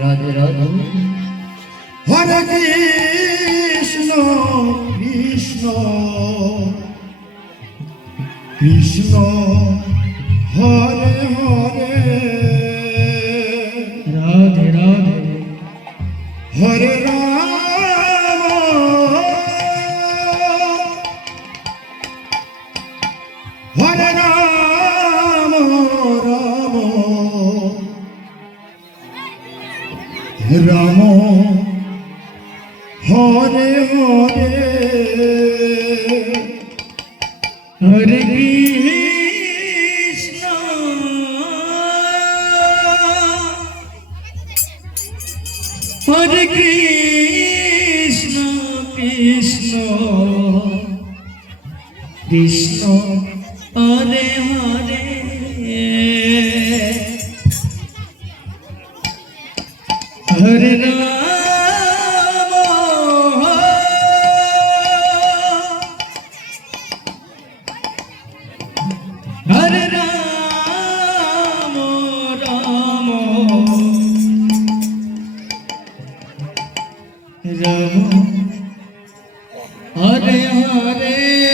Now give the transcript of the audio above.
Radhe Radhe. Hare Krishna Krishna Krishna Hare Hare Radhe Radhe. Hare Ram Hare Ram Ram Ram Hare Hare Hare Krishna Hare Krishna Krishna Krishna Hare Hare Hare Ram Hare Ram Ram Ram Hare Hare